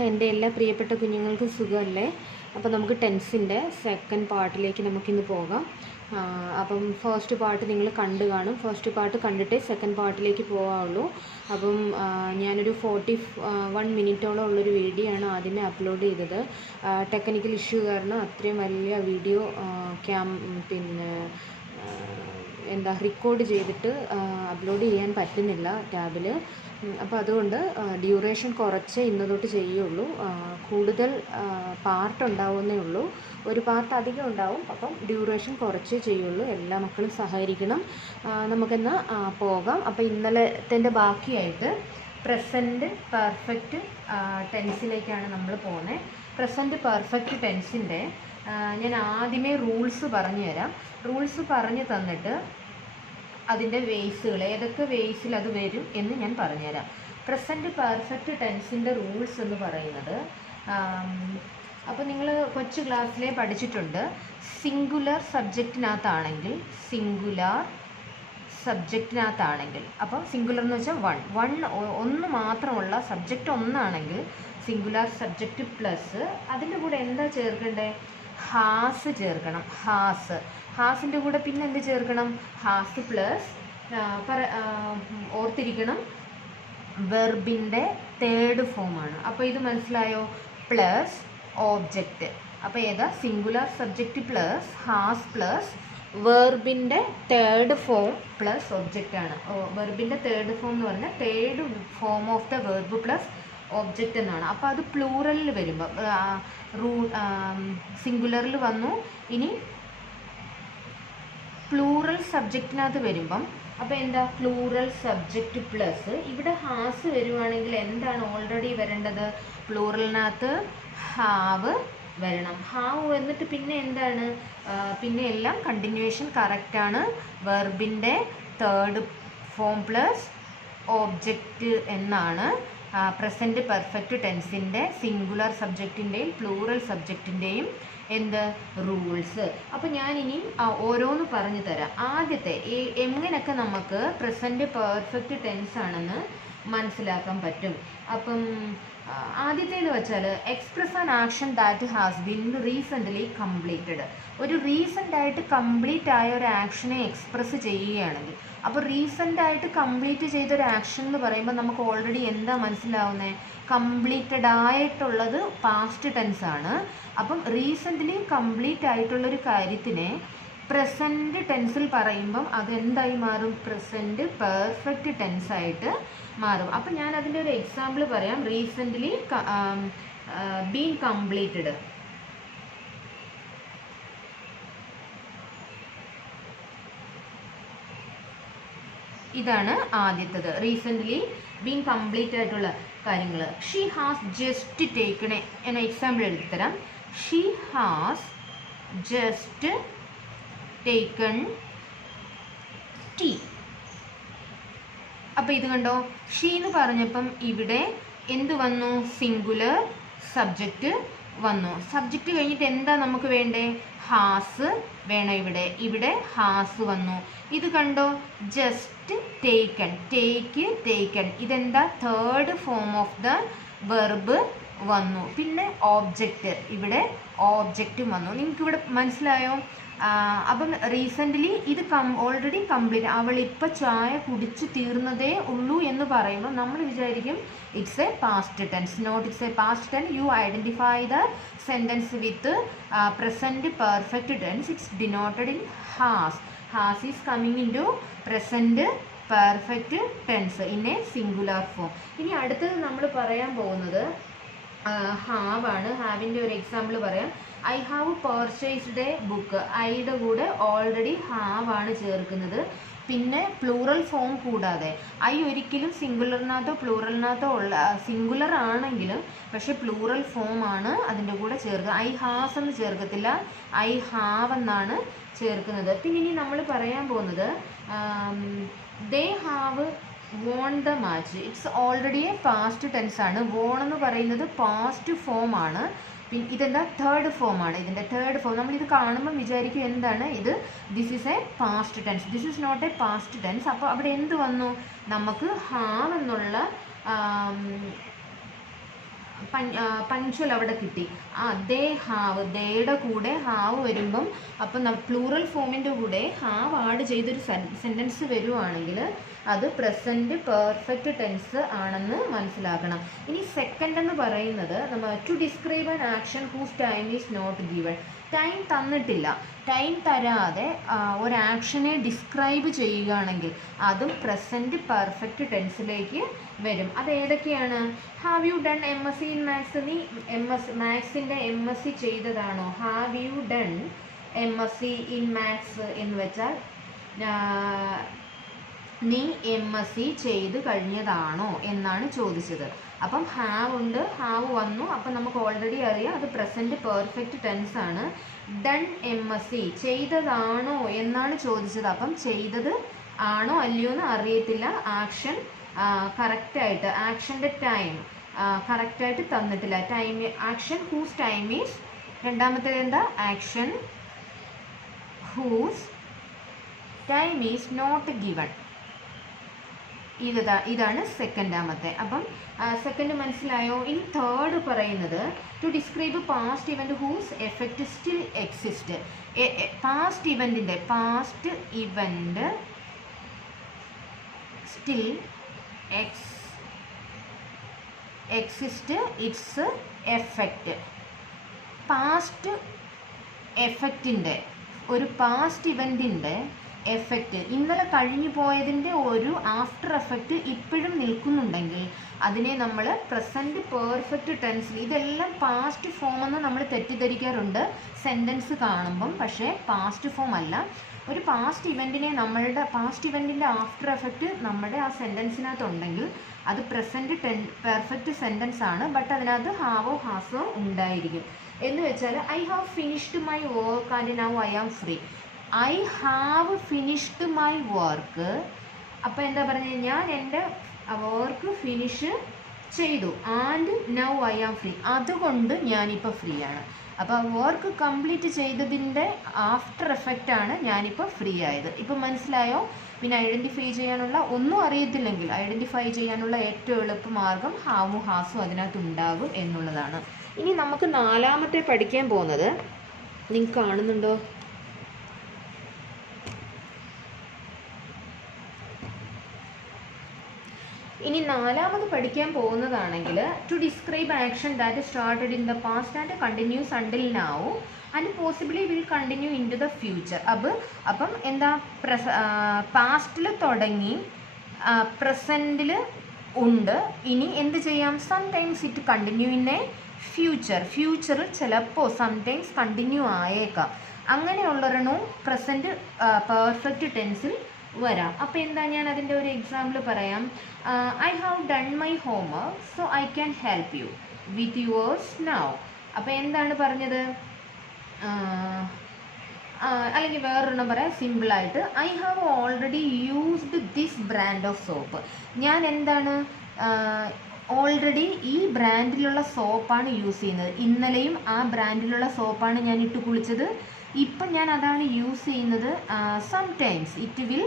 എൻ്റെ എല്ലാ പ്രിയപ്പെട്ട കുഞ്ഞുങ്ങൾക്കും സുഖമല്ലേ? അപ്പോൾ നമുക്ക് ടെൻസിൻ്റെ സെക്കൻഡ് പാർട്ടിലേക്ക് നമുക്കിന്ന് പോകാം. അപ്പം ഫസ്റ്റ് പാർട്ട് നിങ്ങൾ കണ്ടു കാണും. ഫസ്റ്റ് പാർട്ട് കണ്ടിട്ടേ സെക്കൻഡ് പാർട്ടിലേക്ക് പോകാവുള്ളൂ. അപ്പം ഞാനൊരു 41 മിനിറ്റോളം ഉള്ളൊരു വീഡിയോ ആണ് ആദ്യമേ അപ്ലോഡ് ചെയ്തത്. ടെക്നിക്കൽ ഇഷ്യൂ കാരണം അത്രയും വലിയ വീഡിയോ റെക്കോർഡ് ചെയ്തിട്ട് അപ്ലോഡ് ചെയ്യാൻ പറ്റുന്നില്ല ടാബിൽ. അപ്പോൾ അതുകൊണ്ട് ഡ്യൂറേഷൻ കുറച്ച് ഇന്ന് തൊട്ട് ചെയ്യുള്ളൂ. കൂടുതൽ പാർട്ട് ഉണ്ടാവുന്നേ ഉള്ളൂ. ഒരു പാർട്ട് അധികം ഉണ്ടാവും. അപ്പം ഡ്യൂറേഷൻ കുറച്ചേ ചെയ്യുള്ളൂ. എല്ലാ മക്കളും സഹകരിക്കണം. നമുക്കെന്നാൽ പോകാം. അപ്പോൾ ഇന്നലത്തെ ബാക്കിയായിട്ട് പ്രസൻറ്റ് പെർഫെക്റ്റ് ടെൻസിലേക്കാണ് നമ്മൾ പോകുന്നത്. പ്രസൻറ്റ് പെർഫെക്റ്റ് ടെൻസിൻ്റെ ഞാൻ ആദ്യമേ റൂൾസ് പറഞ്ഞു തരാം. റൂൾസ് പറഞ്ഞു തന്നിട്ട് അതിൻ്റെ വേസുകൾ ഏതൊക്കെ വേസിൽ അത് വരും എന്ന് ഞാൻ പറഞ്ഞുതരാം. പ്രസൻറ്റ് പെർഫെക്റ്റ് ടെൻസിൻ്റെ റൂൾസ് എന്ന് പറയുന്നത്, അപ്പോൾ നിങ്ങൾ കൊച്ചു ക്ലാസ്സിലെ പഠിച്ചിട്ടുണ്ട്. സിംഗുലർ സബ്ജക്റ്റിനകത്താണെങ്കിൽ അപ്പോൾ സിംഗുലർ എന്ന് വെച്ചാൽ ഒന്ന് മാത്രമുള്ള സബ്ജക്റ്റ് ഒന്നാണെങ്കിൽ സിംഗുലർ സബ്ജക്റ്റ് പ്ലസ് അതിൻ്റെ കൂടെ എന്താ ചേർക്കണ്ടേ? ഹാസ് ചേർക്കണം. ഹാസിൻ്റെ കൂടെ പിന്നെ എന്ത് ചേർക്കണം? ഹാസ് പ്ലസ് ഓർത്തിരിക്കണം, വെർബിൻ്റെ തേർഡ് ഫോമാണ്. അപ്പോൾ ഇത് മനസ്സിലായോ? Plus object. അപ്പോൾ ഏതാ? Singular subject plus has plus വെർബിൻ്റെ തേർഡ് ഫോം പ്ലസ് ഒബ്ജക്റ്റാണ്. വെർബിൻ്റെ തേർഡ് ഫോം എന്ന് പറഞ്ഞാൽ third form of the verb plus object എന്നാണ്. അപ്പോൾ അത് പ്ലൂറലിൽ വരുമ്പോൾ സിംഗുലറിൽ വന്നു. ഇനി പ്ലൂറൽ സബ്ജക്റ്റിനകത്ത് വരുമ്പം അപ്പോൾ എന്താ? പ്ലൂറൽ സബ്ജക്റ്റ് പ്ലസ് ഇവിടെ ഹാസ് വരുവാണെങ്കിൽ എന്താണ് ഓൾറെഡി വരേണ്ടത്? പ്ലൂറലിനകത്ത് ഹാവ് വരണം. ഹാവ് വന്നിട്ട് പിന്നെ എന്താണ്? പിന്നെ എല്ലാം കണ്ടിന്യൂവേഷൻ കറക്റ്റാണ്. വെർബിൻ്റെ തേർഡ് ഫോം പ്ലസ് ഓബ്ജക്റ്റ് എന്നാണ് പ്രസൻറ്റ് പെർഫെക്റ്റ് ടെൻസിൻ്റെ സിംഗുലർ സബ്ജക്റ്റിൻ്റെയും പ്ലൂറൽ സബ്ജക്റ്റിൻ്റെയും റൂൾസ്. അപ്പോൾ ഞാനിനിയും ഓരോന്ന് പറഞ്ഞു തരാം. ആദ്യത്തെ എങ്ങനെയൊക്കെ നമുക്ക് പ്രസൻറ്റ് പെർഫെക്റ്റ് ടെൻസ് ആണെന്ന് മനസ്സിലാക്കാൻ പറ്റും. അപ്പം ആദ്യത്തേന്ന് വെച്ചാൽ express an action that has been recently completed. ഒരു റീസെൻ്റായിട്ട് കംപ്ലീറ്റ് ആയ ഒരു ആക്ഷനെ എക്സ്പ്രസ് ചെയ്യുകയാണെങ്കിൽ, അപ്പോൾ റീസെൻ്റായിട്ട് കംപ്ലീറ്റ് ചെയ്തൊരു ആക്ഷൻ എന്ന് പറയുമ്പോൾ നമുക്ക് ഓൾറെഡി എന്താ മനസ്സിലാവുന്നത്? കംപ്ലീറ്റഡ് ആയിട്ടുള്ളത് പാസ്റ്റ് ടെൻസ് ആണ്. അപ്പം റീസെൻ്റ്ലി കംപ്ലീറ്റ് ആയിട്ടുള്ളൊരു കാര്യത്തിനെ പ്രസൻറ്റ് ടെൻസിൽ പറയുമ്പം അതെന്തായി മാറും? പ്രസൻറ്റ് പെർഫെക്റ്റ് ടെൻസായിട്ട് മാറും. അപ്പം ഞാൻ അതിൻ്റെ ഒരു എക്സാമ്പിൾ പറയാം. Recently been completed. ഇതാണ് ആദ്യത്തേത്. റീസെൻ്റ്ലി ബീൻ കംപ്ലീറ്റ് ആയിട്ടുള്ള കാര്യങ്ങൾ. ഷീ ഹാസ് ജസ്റ്റ് ടേക്കൺ എന്ന എക്സാമ്പിൾ എടുത്തുതരാം. She has just taken tea. അപ്പോൾ ഇത് കണ്ടോ? ഷീ എന്ന് പറഞ്ഞപ്പം ഇവിടെ എന്ത് വന്നു? സിംഗുലർ സബ്ജക്റ്റ് വന്നു. സബ്ജക്റ്റ് കഴിഞ്ഞിട്ട് എന്താ നമുക്ക് വേണ്ടേ? ഹാസ് വേണം. ഇവിടെ ഹാസ് വന്നു. ഇത് കണ്ടോ? Just taken, taken. ഇതെന്താ? Third form of the verb വന്നു. പിന്നെ ഓബ്ജക്റ്റ്, ഇവിടെ ഓബ്ജക്റ്റും വന്നു. നിങ്ങൾക്കിവിടെ മനസ്സിലായോ? അപ്പം റീസെൻ്റ്ലി ഇത് ഓൾറെഡി കംപ്ലീറ്റ്. അവൾ ഇപ്പോൾ ചായ കുടിച്ച് തീർന്നതേ ഉള്ളൂ എന്ന് പറയുമ്പോൾ നമ്മൾ വിചാരിക്കും it's a past tense. Not it's a past tense. You identify the sentence with present perfect tense. It's denoted in has. Has is coming in to present perfect tense in a singular form. ഇനി അടുത്തത് നമ്മൾ പറയാൻ പോകുന്നത് have ആണ്. ഹാവിൻ്റെ ഒരു example പറയാം. I have purchased A book. ഐയുടെ കൂടെ ഓൾറെഡി ഹാവ് ആണ് ചേർക്കുന്നത്. പിന്നെ പ്ലൂറൽ ഫോം കൂടാതെ ഐ ഒരിക്കലും സിംഗുലറിനകത്തോ പ്ലൂറലിനകത്തോ സിംഗുലർ ആണെങ്കിലും പക്ഷേ പ്ലൂറൽ ഫോം ആണ് അതിൻ്റെ കൂടെ ചേർക്കുക. ഐ ഹാസ് എന്ന് ചേർക്കത്തില്ല, ഐ ഹാവ് എന്നാണ് ചേർക്കുന്നത്. പിന്നെ ഇനി നമ്മൾ പറയാൻ പോകുന്നത് they have won the match. It's already a past tense ആണ്. വോൺ എന്ന് പറയുന്നത് പാസ്റ്റ് ഫോം ആണ്. പിന്നെ ഇതെന്താ? തേർഡ് ഫോമാണ്. ഇതിൻ്റെ തേർഡ് ഫോം നമ്മളിത് കാണുമ്പോൾ വിചാരിക്കും എന്താണ് ഇത്? This is a past tense. This is not a past tense. അപ്പോൾ അവിടെ എന്ത് വന്നു? നമുക്ക് ഹാവ് എന്നുള്ള പഞ്ച്വൽ അവിടെ കിട്ടി. ദേ ഹാവ്, ദേയുടെ കൂടെ ഹാവ് വരുമ്പം അപ്പം പ്ലൂറൽ ഫോമിൻ്റെ കൂടെ ഹാവ് ആഡ് ചെയ്തൊരു സെൻറ്റൻസ് വരുവാണെങ്കിൽ അത് പ്രസൻറ്റ് പെർഫെക്റ്റ് ടെൻസ് ആണെന്ന് മനസ്സിലാക്കണം. ഇനി സെക്കൻഡ് എന്ന് പറയുന്നത് നമ്മൾ to describe an action whose time is not given. Time തന്നിട്ടില്ല, ടൈം തരാതെ ഒരു ആക്ഷനെ ഡിസ്ക്രൈബ് ചെയ്യുകയാണെങ്കിൽ അതും പ്രസൻറ്റ് പെർഫെക്റ്റ് ടെൻസിലേക്ക് വരും. അത് ഏതൊക്കെയാണ്? Have you done MSc in maths? നീ മാത്സിൻ്റെ MSc ചെയ്തതാണോ? Have you done MSc in maths എന്ന് വെച്ചാൽ നീ MSc ചെയ്ത് കഴിഞ്ഞതാണോ എന്നാണ് ചോദിച്ചത്. അപ്പം ഹാവ് ഉണ്ട്, ഹാവ് വന്നു, അപ്പം നമുക്ക് ഓൾറെഡി അറിയാം അത് പ്രസൻറ്റ് പെർഫെക്റ്റ് ടെൻസ് ആണ്. ഡൺ MSc ചെയ്തതാണോ എന്നാണ് ചോദിച്ചത്. അപ്പം ചെയ്തത് ആണോ അല്ലയോ എന്ന് അറിയത്തില്ല. ആക്ഷൻ കറക്റ്റായിട്ട്, ആക്ഷൻ്റെ ടൈം കറക്റ്റായിട്ട് തന്നിട്ടില്ല. Time action whose time is, രണ്ടാമത്തേത് എന്താ? Action whose time is not given. ഇതാണ് സെക്കൻഡാമത്തെ. അപ്പം സെക്കൻഡ് മനസ്സിലായോ? ഇനി തേർഡ് പറയുന്നത് to describe past event whose effect still exist. Past ഇവൻറ്റിൻ്റെ still exist its effect. Past എഫക്റ്റിൻ്റെ, ഒരു പാസ്റ്റ് ഇവൻറ്റിൻ്റെ എഫക്റ്റ്, ഇന്നലെ കഴിഞ്ഞു പോയതിൻ്റെ ഒരു ആഫ്റ്റർ എഫക്റ്റ് ഇപ്പോഴും നിൽക്കുന്നുണ്ടെങ്കിൽ അതിനെ നമ്മൾ പ്രസൻറ്റ് പെർഫെക്റ്റ് ടെൻസിൽ, ഇതെല്ലാം പാസ്റ്റ് ഫോം എന്ന് നമ്മൾ തെറ്റിദ്ധരിക്കാറുണ്ട് സെൻറ്റൻസ് കാണുമ്പം. പക്ഷേ പാസ്റ്റ് ഫോം അല്ല. ഒരു പാസ്റ്റ് ഇവൻറ്റിനെ പാസ്റ്റ് ഇവൻറ്റിൻ്റെ ആഫ്റ്റർ എഫക്റ്റ് നമ്മുടെ ആ സെൻറ്റൻസിനകത്തുണ്ടെങ്കിൽ അത് പ്രസൻറ്റ് പെർഫെക്റ്റ് സെൻറ്റൻസ് ആണ്. ബട്ട് അതിനകത്ത് ഹാവോ ഹാസോ ഉണ്ടായിരിക്കും. എന്ന് വെച്ചാൽ I have finished my work and now I am free. I have finished my work. അപ്പോൾ എന്താ പറഞ്ഞത്? ഞാൻ എൻ്റെ വർക്ക് ഫിനിഷ് ചെയ്തു. And now I am free, അതുകൊണ്ട് ഞാനിപ്പോൾ ഫ്രീ ആണ്. അപ്പോൾ വർക്ക് കംപ്ലീറ്റ് ചെയ്തതിൻ്റെ ആഫ്റ്റർ എഫക്റ്റാണ് ഞാനിപ്പോൾ ഫ്രീ ആയത്. ഇപ്പം മനസ്സിലായോ? പിന്നെ ഐഡൻറ്റിഫൈ ചെയ്യാനുള്ള, ഒന്നും അറിയത്തില്ലെങ്കിൽ ഐഡൻറ്റിഫൈ ചെയ്യാനുള്ള ഏറ്റവും എളുപ്പമാർഗം ഹാവും ഹാസും അതിനകത്ത് ഉണ്ടാകും എന്നുള്ളതാണ്. ഇനി നമുക്ക് നാലാമത്തെ പഠിക്കാൻ പോകുന്നത്, നിങ്ങൾക്ക് കാണുന്നുണ്ടോ? ഇനി നാലാമത് പഠിക്കാൻ പോകുന്നതാണെങ്കിൽ to describe action that started in the past and continues until now and possibly will continue in to the future. അപ്പം എന്താ? പാസ്റ്റിൽ തുടങ്ങി പ്രസൻറ്റിൽ ഉണ്ട്. ഇനി എന്ത് ചെയ്യാം? Sometimes it continue in a ഫ്യൂച്ചറിൽ ചിലപ്പോൾ സംടൈംസ് കണ്ടിന്യൂ ആയേക്കാം. അങ്ങനെയുള്ളൊരെണ്ണവും പ്രസൻറ്റ് പെർഫെക്റ്റ് ടെൻസിൽ വരാം. അപ്പോൾ എന്താ, ഞാൻ അതിൻ്റെ ഒരു എക്സാമ്പിൾ പറയാം. I have done my homework so I can help you with yours now. അപ്പോൾ എന്താണ് പറഞ്ഞത്? അല്ലെങ്കിൽ വേറൊരെണ്ണം പറയാം സിമ്പിളായിട്ട്. I have already used this brand of soap. ഞാൻ എന്താണ് ഓൾറെഡി ഈ ബ്രാൻഡിലുള്ള സോപ്പാണ് യൂസ് ചെയ്യുന്നത്. ഇന്നലെയും ആ ബ്രാൻഡിലുള്ള സോപ്പാണ് ഞാൻ ഇട്ട് കുളിച്ചത്. ഇപ്പം ഞാൻ അതാണ് യൂസ് ചെയ്യുന്നത്. Sometimes it will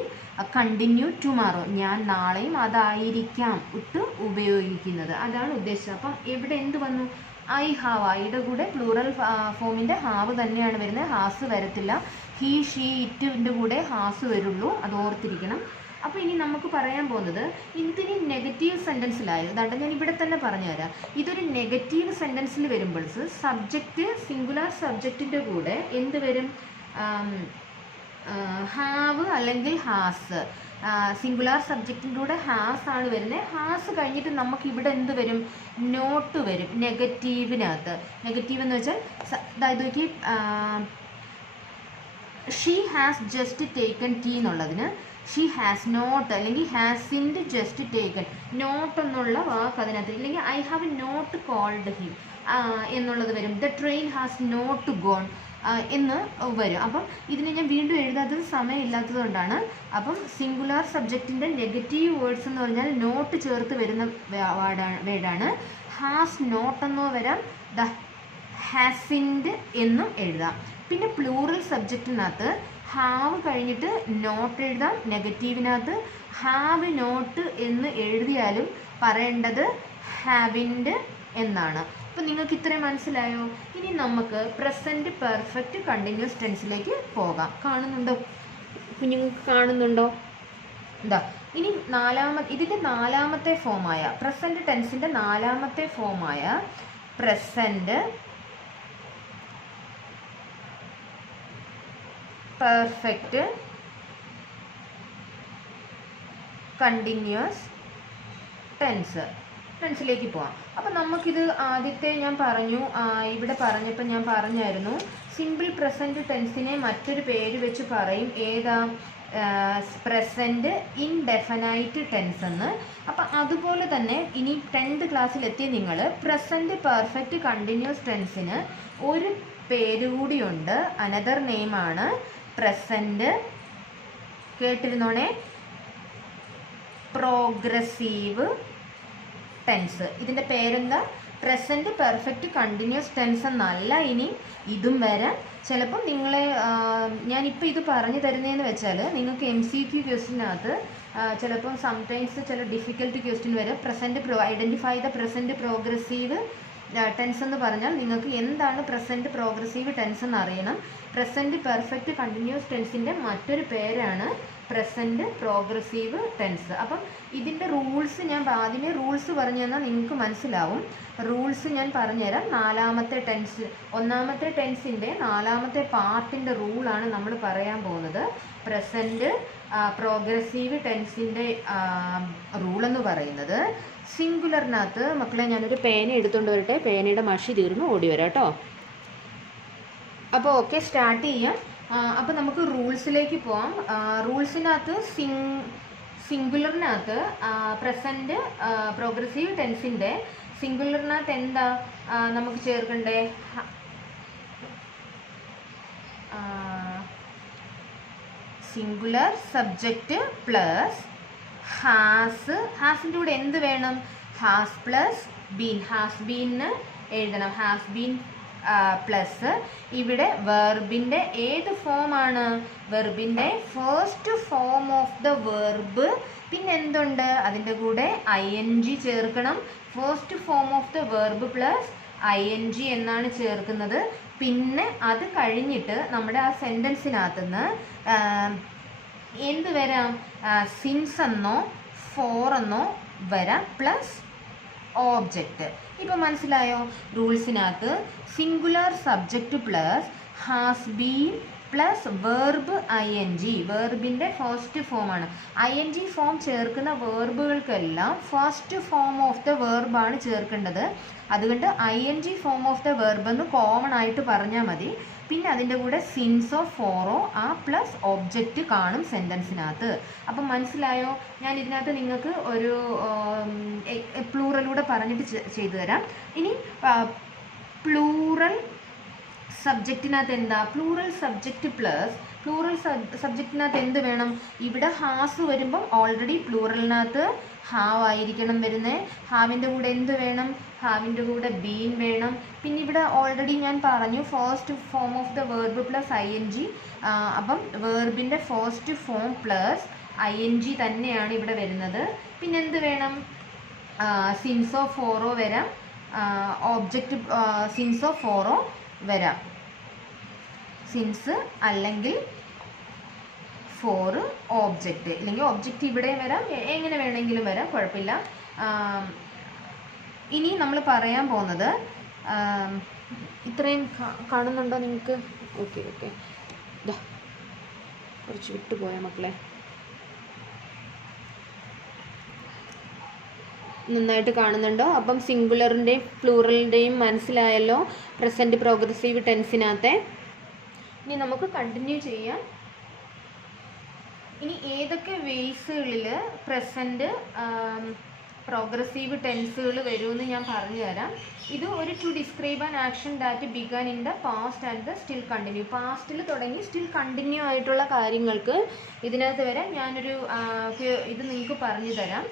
continue tomorrow. ഞാൻ നാളെയും അതായിരിക്കാം ഇട്ട് ഉപയോഗിക്കുന്നത്. അതാണ് ഉദ്ദേശിച്ചത്. അപ്പം ഇവിടെ എന്ത് വന്നു? I have. ഐയുടെ കൂടെ പ്ലൂറൽ ഫോമിൻ്റെ ഹാവ് തന്നെയാണ് വരുന്നത്, ഹാസ് വരത്തില്ല. ഹീ ഷീ ഇറ്റിൻ്റെ കൂടെ ഹാസ് വരുള്ളൂ, അത് ഓർത്തിരിക്കണം. അപ്പോൾ ഇനി നമുക്ക് പറയാൻ പോകുന്നത് ഇതിന് നെഗറ്റീവ് സെൻറ്റൻസിലായത്. അതാണ്ട് ഞാൻ ഇവിടെ തന്നെ പറഞ്ഞു തരാം. ഇതൊരു നെഗറ്റീവ് സെൻറ്റൻസിൽ വരുമ്പോൾ സബ്ജക്റ്റ്, സിംഗുലാർ സബ്ജക്റ്റിൻ്റെ കൂടെ എന്ത് വരും? ഹാവ് അല്ലെങ്കിൽ ഹാസ്. സിംഗുലാർ സബ്ജക്റ്റിൻ്റെ കൂടെ ഹാസ് ആണ് വരുന്നത്. ഹാസ് കഴിഞ്ഞിട്ട് നമുക്ക് ഇവിടെ എന്ത് വരും? നോട്ട് വരും നെഗറ്റീവിനകത്ത്. നെഗറ്റീവ് എന്ന് വെച്ചാൽ അതായത് she has just taken tea എന്നുള്ളതിന് ഷീ ഹാസ് നോട്ട് അല്ലെങ്കിൽ ഹാസിൻറ്റ് ജസ്റ്റ് ടേക്കൺ, നോട്ട് എന്നുള്ള വാക്ക് അതിനകത്ത്. ഇല്ലെങ്കിൽ I have not called him എന്നുള്ളത് വരും. The train has not gone എന്ന് വരും. അപ്പം ഇതിനെ ഞാൻ വീണ്ടും എഴുതാത്തത് സമയമില്ലാത്തത് കൊണ്ടാണ്. അപ്പം സിംഗുലാർ സബ്ജക്റ്റിൻ്റെ നെഗറ്റീവ് വേർഡ്സ് എന്ന് പറഞ്ഞാൽ നോട്ട് ചേർത്ത് വരുന്ന വേർഡാണ്. ഹാസ് നോട്ട് എന്നോ വരാം, ദ ഹാസിൻറ്റ് എന്നും എഴുതാം. പിന്നെ പ്ലൂറൽ സബ്ജക്റ്റിനകത്ത് ഹാവ് കഴിഞ്ഞിട്ട് നോട്ട് എഴുതാം. നെഗറ്റീവിനകത്ത് ഹാവ് നോട്ട് എന്ന് എഴുതിയാലും പറയേണ്ടത് ഹാവിൻഡ് എന്നാണ്. അപ്പം നിങ്ങൾക്ക് ഇത്രയും മനസ്സിലായോ? ഇനി നമുക്ക് പ്രസൻറ്റ് പെർഫെക്റ്റ് കണ്ടിന്യൂസ് ടെൻസിലേക്ക് പോകാം. കാണുന്നുണ്ടോ കുഞ്ഞുങ്ങൾക്ക്? കാണുന്നുണ്ടോ? എന്താ ഇനി ഇതിൻ്റെ നാലാമത്തെ ഫോമായ പ്രസൻറ്റ് ടെൻസിൻ്റെ നാലാമത്തെ ഫോമായ പ്രസൻറ്റ് പെർഫെക്റ്റ് കണ്ടിന്യൂസ് ടെൻസിലേക്ക് പോവാം. അപ്പം നമുക്കിത് ആദ്യത്തെ ഞാൻ പറഞ്ഞു, ഇവിടെ പറഞ്ഞപ്പോൾ ഞാൻ പറഞ്ഞായിരുന്നു സിമ്പിൾ പ്രസൻറ്റ് ടെൻസിനെ മറ്റൊരു പേര് വെച്ച് പറയും. ഏതാ? പ്രസൻറ്റ് ഇൻഡെഫിനൈറ്റ് ടെൻസ് എന്ന്. അപ്പം അതുപോലെ തന്നെ ഇനി 10th ക്ലാസ്സിലെത്തിയ നിങ്ങൾ പ്രസൻറ്റ് പെർഫെക്റ്റ് കണ്ടിന്യൂസ് ടെൻസിന് ഒരു പേര് കൂടിയുണ്ട്. അനദർ നെയിമാണ് പ്രസൻറ്റ്, കേട്ടിരുന്നോണേ, പ്രോഗ്രസീവ് ടെൻസ്. ഇതിൻ്റെ പേരെന്താ? പ്രസൻറ്റ് പെർഫെക്റ്റ് കണ്ടിന്യൂസ് ടെൻസ് എന്നല്ല. ഇനി ഇതും വരാം. ചിലപ്പം നിങ്ങളെ ഞാനിപ്പോൾ ഇത് പറഞ്ഞു തരുന്നതെന്ന് വെച്ചാൽ നിങ്ങൾക്ക് MCQ ക്വസ്റ്റിനകത്ത് ചിലപ്പം സംടൈംസ് ചില ഡിഫിക്കൽട്ട് ക്വസ്റ്റ്യൻ വരും. Identify the present progressive tense എന്ന് പറഞ്ഞാൽ നിങ്ങൾക്ക് എന്താണ് പ്രസൻറ്റ് പ്രോഗ്രസീവ് ടെൻസ് എന്ന് അറിയണം. പ്രസൻറ്റ് പെർഫെക്റ്റ് കണ്ടിന്യൂസ് ടെൻസിൻ്റെ മറ്റൊരു പേരാണ് പ്രസൻറ്റ് പ്രോഗ്രസീവ് ടെൻസ്. അപ്പം ഇതിൻ്റെ റൂൾസ് ഞാൻ ആദ്യമേ റൂൾസ് പറഞ്ഞു തന്നാൽ നിങ്ങൾക്ക് മനസ്സിലാവും. റൂൾസ് ഞാൻ പറഞ്ഞുതരാം. ഒന്നാമത്തെ ടെൻസിൻ്റെ നാലാമത്തെ പാർട്ടിൻ്റെ റൂളാണ് നമ്മൾ പറയാൻ പോകുന്നത്. പ്രസൻറ്റ് പ്രോഗ്രസീവ് ടെൻസിൻ്റെ റൂളെന്ന് പറയുന്നത് സിംഗുലറിനകത്ത്, മക്കളെ ഞാനൊരു പേന എടുത്തുകൊണ്ട് വരട്ടെ, പേനയുടെ മഷി തീർന്നു, ഓടി വരാം കേട്ടോ. അപ്പോൾ ഓക്കെ, സ്റ്റാർട്ട് ചെയ്യാം. അപ്പോൾ നമുക്ക് റൂൾസിലേക്ക് പോവാം. റൂൾസിനകത്ത് സിംഗുലറിനകത്ത് പ്രസൻറ്റ് പ്രോഗ്രസീവ് ടെൻസിൻ്റെ സിംഗുലറിനകത്ത് എന്താ നമുക്ക് ചേർക്കണ്ടേ? സിംഗുലർ സബ്ജക്റ്റ് പ്ലസ് ഹാസിൻ്റെ കൂടെ എന്ത് വേണം? Has plus been. Has been എഴുതണം. ഹാസ് ബീൻ പ്ലസ് ഇവിടെ വെർബിൻ്റെ ഏത് ഫോമാണ്? വെർബിൻ്റെ first form of the verb. പിന്നെ എന്തുണ്ട്? അതിൻ്റെ കൂടെ ING ചേർക്കണം. First form of the verb plus ING എന്നാണ് ചേർക്കുന്നത്. പിന്നെ അത് കഴിഞ്ഞിട്ട് നമ്മുടെ ആ സെൻറ്റൻസിനകത്തുനിന്ന് എന്ത് വരാം? സിൻസ് എന്നോ ഫോർ എന്നോ വരാം, പ്ലസ് ഓബ്ജക്റ്റ്. ഇപ്പം മനസ്സിലായോ? റൂൾസിനകത്ത് singular subject plus has been plus verb ING. വെർബിൻ്റെ ഫസ്റ്റ് ഫോമാണ്. ING ഫോം ചേർക്കുന്ന വെർബുകൾക്കെല്ലാം ഫസ്റ്റ് ഫോം ഓഫ് ദ വെർബാണ് ചേർക്കേണ്ടത്. അതുകൊണ്ട് ING form of the verb എന്ന് കോമൺ ആയിട്ട് പറഞ്ഞാൽ മതി. പിന്നെ അതിൻ്റെ കൂടെ സിൻസോ ഫോറോ ആ പ്ലസ് ഒബ്ജക്റ്റ് കാണും സെൻറ്റൻസിനകത്ത്. അപ്പം മനസ്സിലായോ? ഞാൻ ഇതിനകത്ത് നിങ്ങൾക്ക് ഒരു പ്ലൂറലൂടെ പറഞ്ഞിട്ട് ചെയ്തു തരാം. ഇനി പ്ലൂറൽ സബ്ജക്റ്റിനകത്ത് എന്താ? പ്ലൂറൽ സബ്ജക്റ്റ് പ്ലസ് പ്ലൂറൽ സബ്ജക്റ്റിനകത്ത് എന്ത് വേണം? ഇവിടെ ഹാസ് വരുമ്പം ഓൾറെഡി പ്ലൂറലിനകത്ത് ഹാവ് ആയിരിക്കണം വരുന്നത്. ഹാവിൻ്റെ കൂടെ എന്ത് വേണം? ഹാവിൻ്റെ കൂടെ ബീൻ വേണം. പിന്നെ ഇവിടെ ഓൾറെഡി ഞാൻ പറഞ്ഞു first form of the verb plus ING. അപ്പം വെർബിൻ്റെ ഫസ്റ്റ് ഫോം പ്ലസ് ING തന്നെയാണ് ഇവിടെ വരുന്നത്. പിന്നെ എന്ത് വേണം? സിൻസോ ഫോറോ വരാം, ഓബ്ജക്റ്റ് സിൻസോ ഫോറോ വരാം. സിൻസ് അല്ലെങ്കിൽ ഫോർ ഓബ്ജക്റ്റ്, അല്ലെങ്കിൽ ഓബ്ജക്റ്റ് ഇവിടെയും വരാം, എങ്ങനെ വേണമെങ്കിലും വരാം, കുഴപ്പമില്ല. ഇനി നമ്മൾ പറയാൻ പോകുന്നത് ഇത്രയും കാണുന്നുണ്ടോ നിങ്ങൾക്ക്? ഓക്കെ ഓക്കെ, കുറച്ച് വിട്ടുപോയ മക്കളെ, നന്നായിട്ട് കാണുന്നുണ്ടോ? അപ്പം സിംഗുലറിൻ്റെയും പ്ലൂറലിൻ്റെയും മനസ്സിലായല്ലോ പ്രസൻറ്റ് പ്രോഗ്രസീവ് ടെൻസിനകത്തെ. ഇനി നമുക്ക് കണ്ടിന്യൂ ചെയ്യാം. ഇനി ഏതൊക്കെ വേയ്സുകളിൽ പ്രസൻറ്റ് പ്രോഗ്രസീവ് ടെൻസുകൾ വരുമെന്ന് ഞാൻ പറഞ്ഞു തരാം. ഇത് ഒരു to describe an action that began in the past and the still continue. പാസ്റ്റിൽ തുടങ്ങി സ്റ്റിൽ കണ്ടിന്യൂ ആയിട്ടുള്ള കാര്യങ്ങൾക്ക് ഇതിനകത്ത് വരാം. ഞാനൊരു ഇത് നിങ്ങൾക്ക് പറഞ്ഞു തരാം.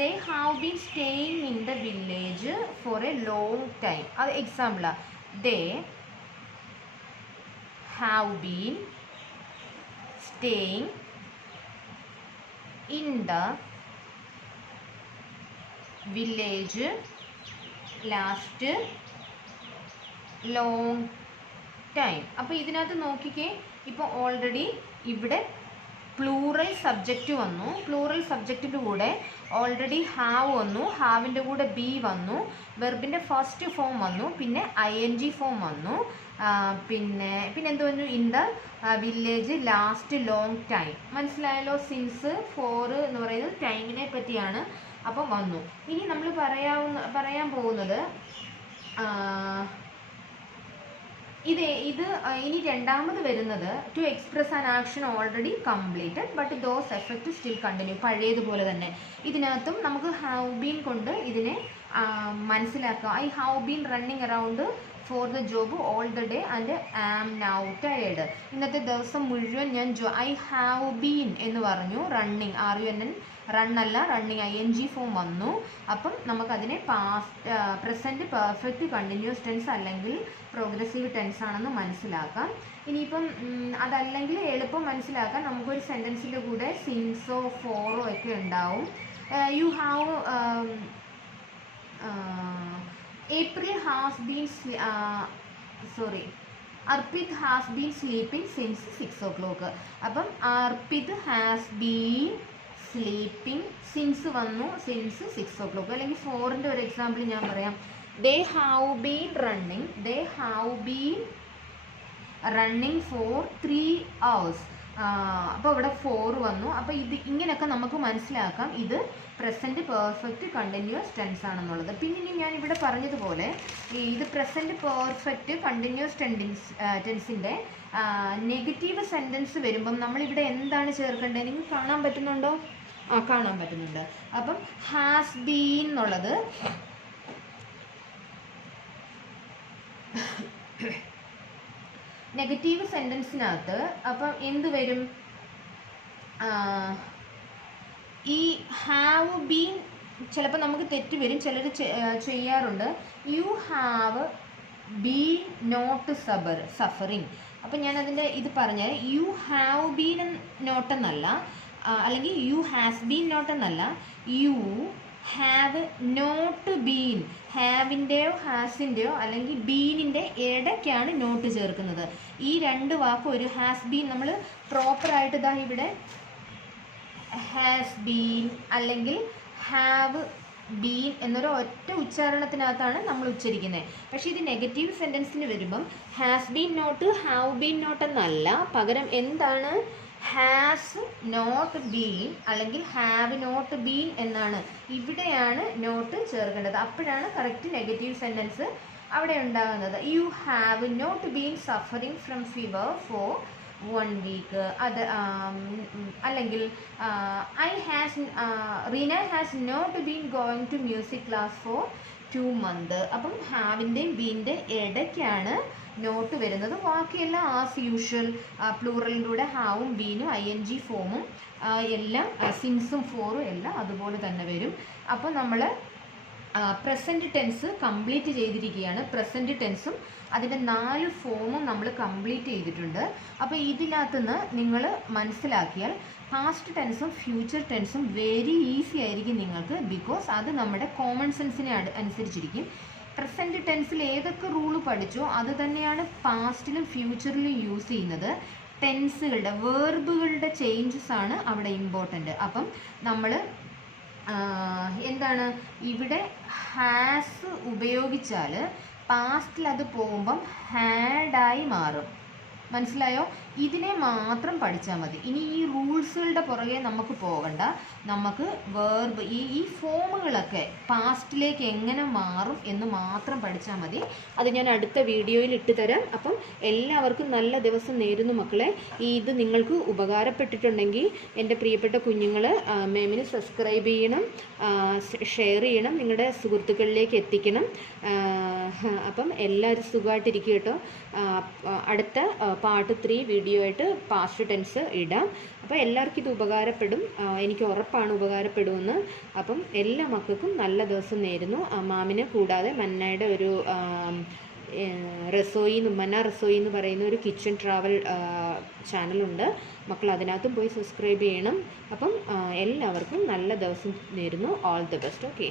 They have been staying in the village for a long time. അത് എക്സാമ്പിളാണ്. They have been staying in the village last long time. അപ്പോൾ ഇതിനകത്ത് നോക്കിക്കേ, ഇപ്പോൾ ഓൾറെഡി ഇവിടെ പ്ലൂറൽ സബ്ജക്റ്റ് വന്നു. പ്ലൂറൽ സബ്ജക്റ്റിൻ്റെ കൂടെ ഓൾറെഡി ഹാവ് വന്നു, ഹാവിൻ്റെ കൂടെ ബി വന്നു, വെർബിൻ്റെ ഫസ്റ്റ് ഫോം വന്നു, പിന്നെ ING ഫോം വന്നു, പിന്നെ എന്ത് വന്നു, in the village, last, long time. മനസ്സിലായല്ലോ? സിൻസ്, ഫോർ എന്ന് പറയുന്നത് ടൈമിനെ പറ്റിയാണ്. അപ്പം വന്നു. ഇനി നമ്മൾ പറയാൻ പോകുന്നത് ഇത് ഇനി രണ്ടാമത് വരുന്നത് to express an action already completed but those effect still continue. പഴയതുപോലെ തന്നെ ഇതിനകത്തും നമുക്ക് ഹാവ് ബീൻ കൊണ്ട് ഇതിനെ മനസ്സിലാക്കാം. I have been running around for the job all the day and am now tired. ഇന്നത്തെ ദിവസം മുഴുവൻ ഞാൻ ഐ ഹാവ് ബീൻ എന്ന് പറഞ്ഞു. റണ്ണിങ്, RUNN, റണ്ണല്ല, റണ്ണിങ് ING ഫോം വന്നു. അപ്പം നമുക്കതിനെ past, present perfect continuous tense അല്ലെങ്കിൽ പ്രോഗ്രസീവ് ടെൻസ് ആണെന്ന് മനസ്സിലാക്കാം. ഇനിയിപ്പം അതല്ലെങ്കിൽ എളുപ്പം മനസ്സിലാക്കാൻ നമുക്കൊരു സെൻറ്റൻസിൻ്റെ കൂടെ സിൻസോ ഫോറോ ഒക്കെ ഉണ്ടാവും. You have April has been Arpit has been sleeping since 6 o'clock. അപ്പം Arpit has been sleeping, since വന്നു, സിൻസ് 6 o'clock. അല്ലെങ്കിൽ ഫോറിൻ്റെ ഒരു എക്സാമ്പിൾ ഞാൻ പറയാം. They have been running for 3 hours. അപ്പോൾ ഇവിടെ 4 വന്നു. അപ്പോൾ ഇങ്ങനെയൊക്കെ നമുക്ക് മനസ്സിലാക്കാം ഇത് പ്രസൻറ്റ് പെർഫെക്റ്റ് കണ്ടിന്യൂസ് ടെൻസ് ആണെന്നുള്ളത്. പിന്നെ ഞാൻ ഇവിടെ പറഞ്ഞതുപോലെ ഇത് പ്രസൻറ്റ് പെർഫെക്റ്റ് കണ്ടിന്യൂസ് ടെൻസിൻ്റെ നെഗറ്റീവ് സെൻറ്റൻസ് വരുമ്പം നമ്മളിവിടെ എന്താണ് ചേർക്കേണ്ടത്? നിങ്ങൾക്ക് കാണാൻ പറ്റുന്നുണ്ടോ? കാണാൻ പറ്റുന്നുണ്ട്. അപ്പം ഹാസ് ബീൻ എന്നുള്ളത് നെഗറ്റീവ് സെൻറ്റൻസിനകത്ത് അപ്പം എന്ത് വരും? ഈ ഹാവ് ബീൻ ചിലപ്പോൾ നമുക്ക് തെറ്റ് വരും, ചിലർ ചെയ്യാറുണ്ട്. You have been not suffering. അപ്പം ഞാൻ അതിൻ്റെ ഇത് പറഞ്ഞാൽ യു ഹാവ് ബീൻ നോട്ട് എന്നല്ല, അല്ലെങ്കിൽ യു ഹാസ് ബീൻ നോട്ട് എന്നല്ല, യു ഹാവ് നോട്ട് ബീൻ. ഹാവിൻ്റെയോ ഹാസിൻ്റെയോ അല്ലെങ്കിൽ ബീനിൻ്റെ ഇടയ്ക്കാണ് നോട്ട് ചേർക്കുന്നത്. ഈ രണ്ട് വാക്കും ഒരു ഹാസ് ബീൻ നമ്മൾ പ്രോപ്പറായിട്ട് ഇതാ ഇവിടെ ഹാസ് ബീൻ അല്ലെങ്കിൽ ഹാവ് ബീൻ എന്നൊരു ഒറ്റ ഉച്ചാരണത്തിനകത്താണ് നമ്മൾ ഉച്ചരിക്കുന്നത്. പക്ഷേ ഇത് നെഗറ്റീവ് സെൻറ്റൻസിന് വരുമ്പം has been not have been not എന്നല്ല, പകരം എന്താണ്? ഹാസ് നോട്ട് ബീൻ അല്ലെങ്കിൽ ഹാവ് നോട്ട് ബീൻ എന്നാണ്. ഇവിടെയാണ് നോട്ട് ചേർക്കേണ്ടത്. അപ്പോഴാണ് കറക്റ്റ് നെഗറ്റീവ് സെൻറ്റൻസ് അവിടെ ഉണ്ടാകുന്നത്. You have not been suffering from fever for 1 week. അത് അല്ലെങ്കിൽ Reena has not been going to music class for 2 months. അപ്പം ഹാവിൻ്റെയും ബീൻ്റെ ഇടയ്ക്കാണ് നോട്ട് വരുന്നത്. ബാക്കിയെല്ലാം ആസ് യൂഷ്വൽ പ്ലൂറലിൻ്റെ കൂടെ ഹാവും ബീനും ING ഫോമും എല്ലാം സിൻസും ഫോറും എല്ലാം അതുപോലെ തന്നെ വരും. അപ്പോൾ നമ്മൾ പ്രസൻറ്റ് ടെൻസ് കംപ്ലീറ്റ് ചെയ്തിരിക്കുകയാണ്. പ്രസൻറ്റ് ടെൻസും അതിൻ്റെ 4 ഫോമും നമ്മൾ കംപ്ലീറ്റ് ചെയ്തിട്ടുണ്ട്. അപ്പോൾ ഇതിനകത്തുനിന്ന് നിങ്ങൾ മനസ്സിലാക്കിയാൽ പാസ്റ്റ് ടെൻസും ഫ്യൂച്ചർ ടെൻസും വെരി ഈസി ആയിരിക്കും നിങ്ങൾക്ക്. ബിക്കോസ് അത് നമ്മുടെ കോമൺ സെൻസിനെ അനുസരിച്ചിരിക്കും. പ്രസൻറ്റ് ടെൻസിൽ ഏതൊക്കെ റൂള് പഠിച്ചോ അത് തന്നെയാണ് പാസ്റ്റിലും ഫ്യൂച്ചറിലും യൂസ് ചെയ്യുന്നത്. ടെൻസുകളുടെ വേർബുകളുടെ ചേഞ്ചസ് ആണ് അവിടെ ഇമ്പോർട്ടൻ്റ്. അപ്പം നമ്മൾ എന്താണ് ഇവിടെ ഹാസ് ഉപയോഗിച്ചാൽ പാസ്റ്റിൽ അത് പോകുമ്പം ഹാഡായി മാറും. മനസ്സിലായോ? ഇതിനെ മാത്രം പഠിച്ചാൽ മതി. ഇനി ഈ റൂൾസുകളുടെ പുറകെ നമുക്ക് പോകണ്ട. നമുക്ക് വേർബ് ഈ ഫോമുകളൊക്കെ പാസ്റ്റിലേക്ക് എങ്ങനെ മാറും എന്ന് മാത്രം പഠിച്ചാൽ മതി. അത് ഞാൻ അടുത്ത വീഡിയോയിൽ ഇട്ട് തരാം. അപ്പം എല്ലാവർക്കും നല്ല ദിവസം നേരുന്നു മക്കളെ. ഇത് നിങ്ങൾക്ക് ഉപകാരപ്പെട്ടിട്ടുണ്ടെങ്കിൽ എൻ്റെ പ്രിയപ്പെട്ട കുഞ്ഞുങ്ങൾ മാമിന് സബ്സ്ക്രൈബ് ചെയ്യണം, ഷെയർ ചെയ്യണം, നിങ്ങളുടെ സുഹൃത്തുക്കളിലേക്ക് എത്തിക്കണം. അപ്പം എല്ലാവരും സുഖമായിട്ടിരിക്കും കേട്ടോ. അടുത്ത പാർട്ട് 3 വീഡിയോ ആയിട്ട് പാസ്റ്റ് ടെൻസ് ഇടാം. അപ്പോൾ എല്ലാവർക്കും ഇത് ഉപകാരപ്പെടും, എനിക്ക് ഉറപ്പാണ് ഉപകാരപ്പെടുമെന്ന്. അപ്പം എല്ലാ മക്കൾക്കും നല്ല ദിവസം നേരുന്നു. മാമിനെ കൂടാതെ മന്നയുടെ ഒരു മന്ന റസോയി എന്ന് പറയുന്ന ഒരു കിച്ചൺ ട്രാവൽ ചാനലുണ്ട്. മക്കൾ അതിനകത്തും പോയി സബ്സ്ക്രൈബ് ചെയ്യണം. അപ്പം എല്ലാവർക്കും നല്ല ദിവസം നേരുന്നു. All the best. ഓക്കെ.